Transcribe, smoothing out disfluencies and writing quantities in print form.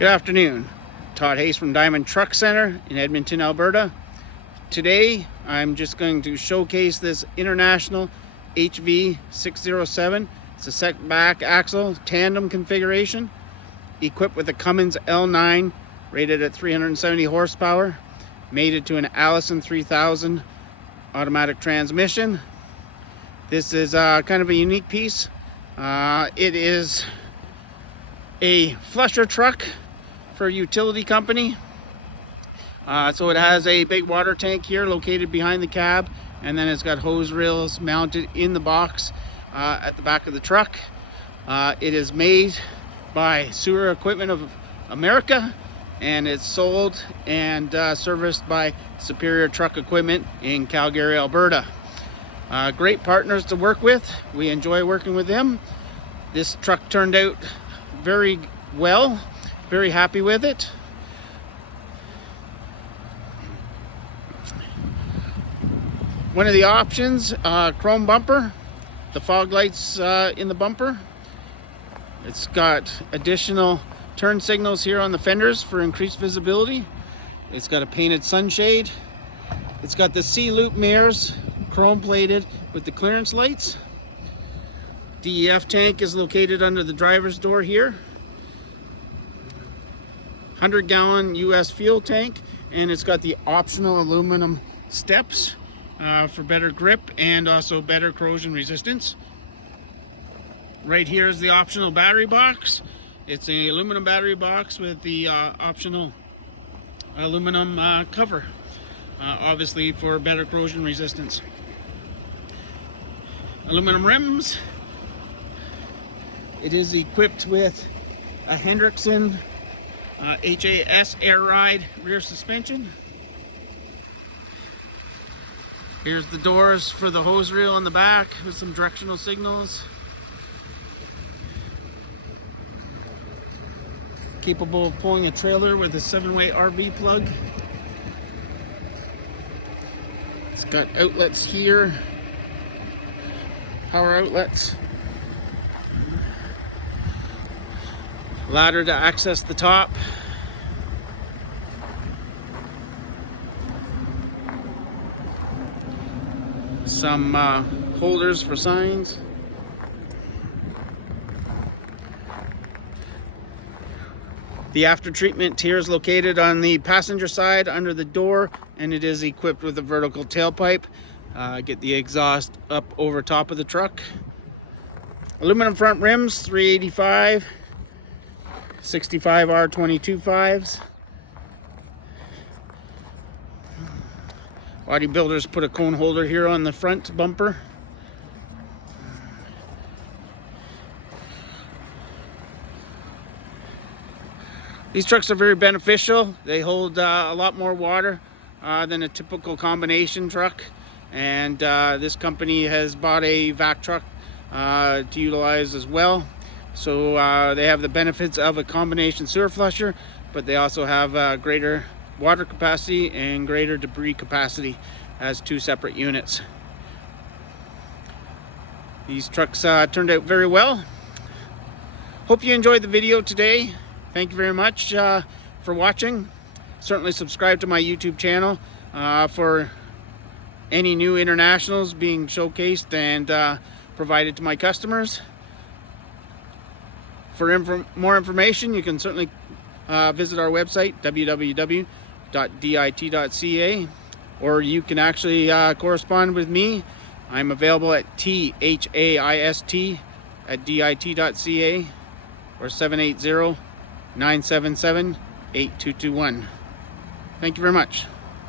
Good afternoon. Todd Hayes from Diamond Truck Center in Edmonton, Alberta. Today I'm just going to showcase this International HV607. It's a set back axle tandem configuration equipped with a Cummins L9 rated at 370 horsepower, mated to an Allison 3000 automatic transmission. This is kind of a unique piece. It is a flusher truck for a utility company. So it has a big water tank here located behind the cab, and then it's got hose reels mounted in the box at the back of the truck. It is made by Sewer Equipment of America, and it's sold and serviced by Superior Truck Equipment in Calgary, Alberta. Great partners to work with. We enjoy working with them. This truck turned out very well. Very happy with it. One of the options, chrome bumper, the fog lights in the bumper. It's got additional turn signals here on the fenders for increased visibility. It's got a painted sunshade. It's got the C-loop mirrors, chrome plated with the clearance lights. DEF tank is located under the driver's door here. 100-gallon US fuel tank, and it's got the optional aluminum steps for better grip and also better corrosion resistance. Right here is the optional battery box. It's an aluminum battery box with the optional aluminum cover, obviously for better corrosion resistance. Aluminum rims. It is equipped with a Hendrickson HAS air ride rear suspension. Here's the doors for the hose reel in the back with some directional signals. Capable of pulling a trailer with a 7-way RV plug. It's got outlets here, power outlets. Ladder to access the top. Some holders for signs. The after treatment tier is located on the passenger side under the door, and it is equipped with a vertical tailpipe. Get the exhaust up over top of the truck. Aluminum front rims, 385. 65 R22.5s. Bodybuilders put a cone holder here on the front bumper. These trucks are very beneficial. They hold a lot more water than a typical combination truck, and this company has bought a vac truck to utilize as well. So they have the benefits of a combination sewer flusher, but they also have greater water capacity and greater debris capacity as two separate units. These trucks turned out very well. Hope you enjoyed the video today. Thank you very much for watching. Certainly subscribe to my YouTube channel for any new internationals being showcased and provided to my customers. For more information, you can certainly visit our website, www.dit.ca, or you can actually correspond with me. I'm available at THAIST@dit.ca or 780-977-8221. Thank you very much.